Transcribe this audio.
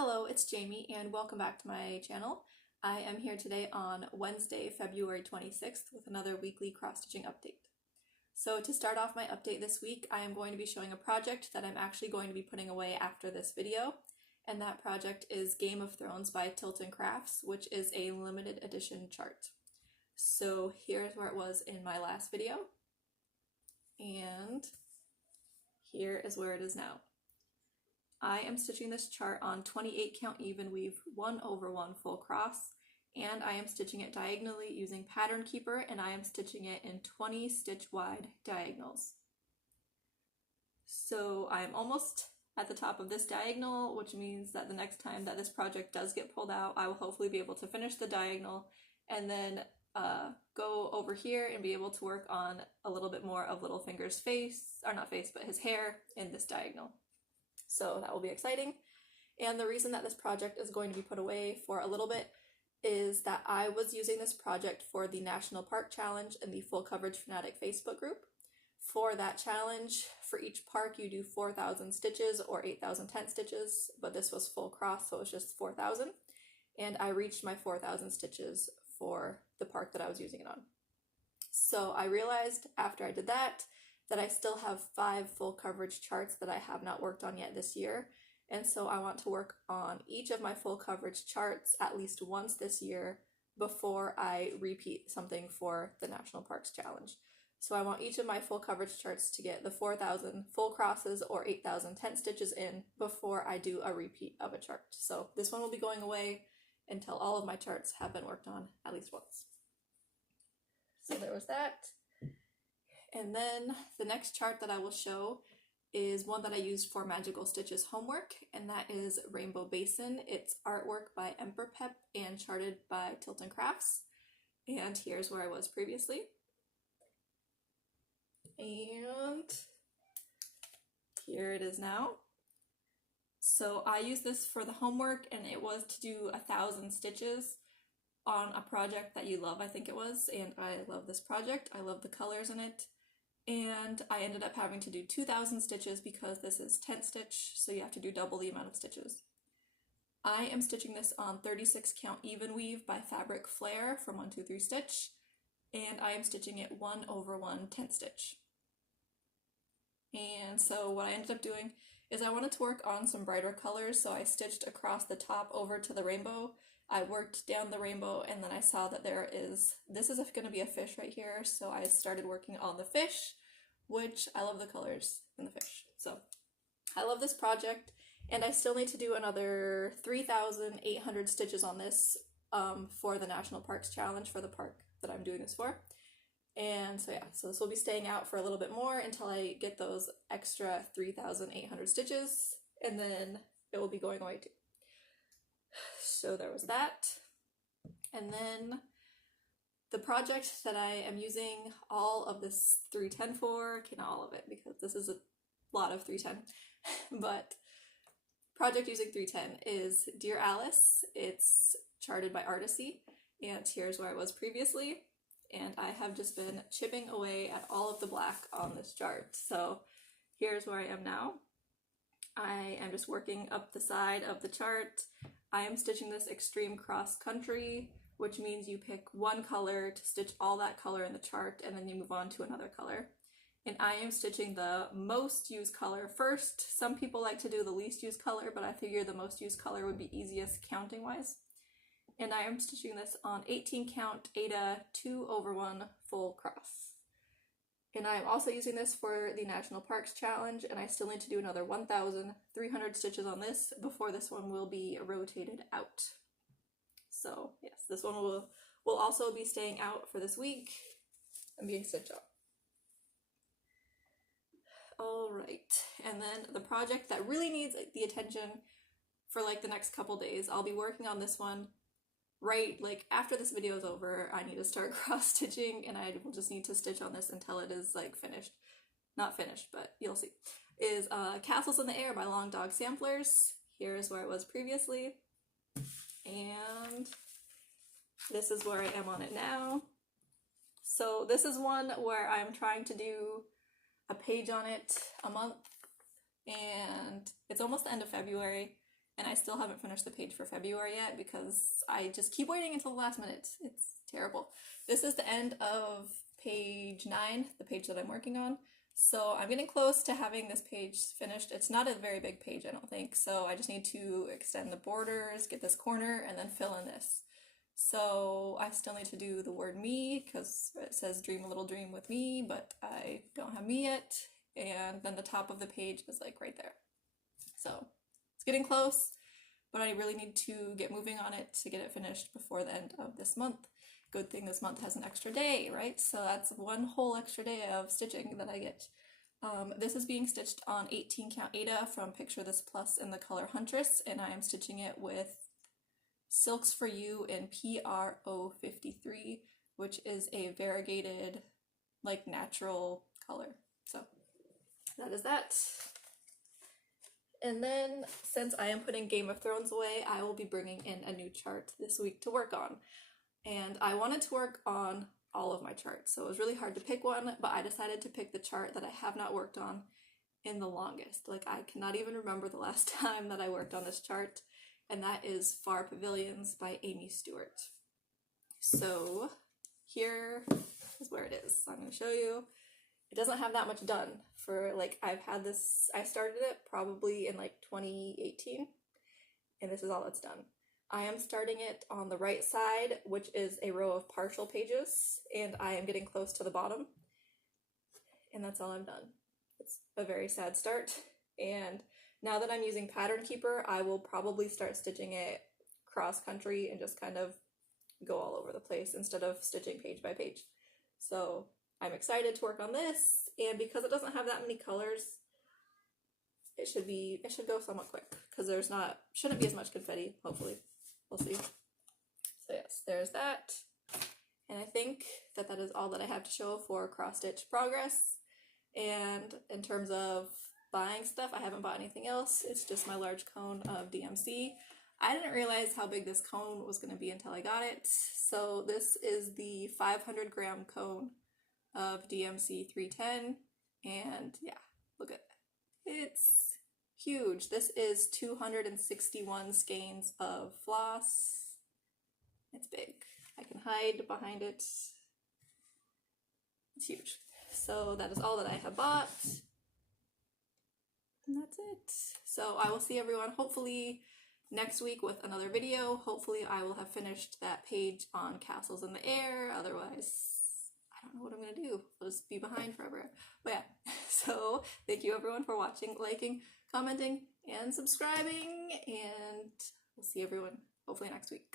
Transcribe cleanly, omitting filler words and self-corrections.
Hello, it's Jamie and welcome back to my channel. I am here today on Wednesday, February 26th with another weekly cross-stitching update. So to start off my update this week, I am going to be showing a project that I'm actually going to be putting away after this video, and that project is Game of Thrones by Tilton Crafts, which is a limited edition chart. So here's where it was in my last video, and here is where it is now. I am stitching this chart on 28 count even weave 1/1 full cross, and I am stitching it diagonally using Pattern Keeper, and I am stitching it in 20 stitch wide diagonals. So I am almost at the top of this diagonal, which means that the next time that this project does get pulled out, I will hopefully be able to finish the diagonal and then go over here and be able to work on a little bit more of Littlefinger's face, or not face, but his hair in this diagonal. So that will be exciting. And the reason that this project is going to be put away for a little bit is that I was using this project for the National Park Challenge in the Full Coverage Fanatic Facebook group. For that challenge, for each park you do 4,000 stitches or 8,000 tent stitches, but this was full cross, so it was just 4,000. And I reached my 4,000 stitches for the park that I was using it on. So I realized after I did that I still have 5 full coverage charts that I have not worked on yet this year, and so I want to work on each of my full coverage charts at least once this year before I repeat something for the National Parks Challenge. So I want each of my full coverage charts to get the 4,000 full crosses or 8,000 tent stitches in before I do a repeat of a chart. So this one will be going away until all of my charts have been worked on at least once. So there was that. And then the next chart that I will show is one that I used for Magical Stitches homework, and that is Rainbow Basin. It's artwork by Emperor Pep and charted by Tilton Crafts. And here's where I was previously. And here it is now. So I used this for the homework, and it was to do 1,000 stitches on a project that you love, I think it was, and I love this project. I love the colors in it. And I ended up having to do 2,000 stitches because this is tent stitch, so you have to do double the amount of stitches. I am stitching this on 36 count even weave by Fabric Flare from 123 Stitch, and I am stitching it 1/1 tent stitch. And so what I ended up doing is I wanted to work on some brighter colors, so I stitched across the top over to the rainbow. I worked down the rainbow, and then I saw that this is going to be a fish right here, so I started working on the fish, which I love the colors in the fish. So I love this project, and I still need to do another 3,800 stitches on this for the National Parks Challenge for the park that I'm doing this for. And so yeah, so this will be staying out for a little bit more until I get those extra 3,800 stitches, and then it will be going away too. So there was that. And then the project that I am using all of this 310 for, okay, not all of it because this is a lot of 310, but project using 310 is Dear Alice. It's charted by Artisy, and here's where I was previously, and I have just been chipping away at all of the black on this chart. So here's where I am now. I am just working up the side of the chart. I am stitching this extreme cross country, which means you pick one color to stitch all that color in the chart, and then you move on to another color. And I am stitching the most used color first. Some people like to do the least used color, but I figure the most used color would be easiest counting wise. And I am stitching this on 18 count Ada 2/1 full cross. And I am also using this for the National Parks Challenge, and I still need to do another 1,300 stitches on this before this one will be rotated out. So yes, this one will also be staying out for this week and being stitched up. Alright, and then the project that really needs the attention for like the next couple days, I'll be working on this one right like after this video is over. I need to start cross-stitching, and I will just need to stitch on this until it is like finished. Not finished, but you'll see. Is Castles in the Air by Long Dog Samplers. Here's where I was previously, and this is where I am on it now. So this is one where I'm trying to do a page on it a month, and it's almost the end of February, and I still haven't finished the page for February yet because I just keep waiting until the last minute. It's terrible. This is the end of page 9, the page that I'm working on. So I'm getting close to having this page finished. It's not a very big page, I don't think, so I just need to extend the borders, get this corner, and then fill in this. So I still need to do the word me, because it says dream a little dream with me, but I don't have me yet, and then the top of the page is like right there. So it's getting close, but I really need to get moving on it to get it finished before the end of this month. Good thing this month has an extra day, right? So that's one whole extra day of stitching that I get. This is being stitched on 18 count Aida from Picture This Plus in the color Huntress, and I am stitching it with Silks for You in PRO53, which is a variegated, like, natural color. So that is that. And then, since I am putting Game of Thrones away, I will be bringing in a new chart this week to work on. And I wanted to work on all of my charts, so it was really hard to pick one, but I decided to pick the chart that I have not worked on in the longest. Like, I cannot even remember the last time that I worked on this chart, and that is Far Pavilions by Amy Stewart. So here is where it is. So I'm going to show you. It doesn't have that much done for, like, I started it probably in like 2018, and this is all it's done. I am starting it on the right side, which is a row of partial pages, and I am getting close to the bottom, and that's all I've done. It's a very sad start, and now that I'm using Pattern Keeper, I will probably start stitching it cross-country and just kind of go all over the place instead of stitching page by page. So I'm excited to work on this, and because it doesn't have that many colors, it should go somewhat quick, because shouldn't be as much confetti, hopefully. We'll see. So yes, there's that. And I think that is all that I have to show for cross-stitch progress. And in terms of buying stuff, I haven't bought anything else. It's just my large cone of DMC. I didn't realize how big this cone was going to be until I got it. So this is the 500 gram cone of DMC 310. And yeah, look at that. It's huge. This is 261 skeins of floss. It's big. I can hide behind it. It's huge. So that is all that I have bought. And that's it. So I will see everyone hopefully next week with another video. Hopefully I will have finished that page on Castles in the Air. Otherwise, I don't know what I'm going to do. I'll just be behind forever. But yeah, so thank you everyone for watching, liking, commenting, and subscribing, and we'll see everyone hopefully next week.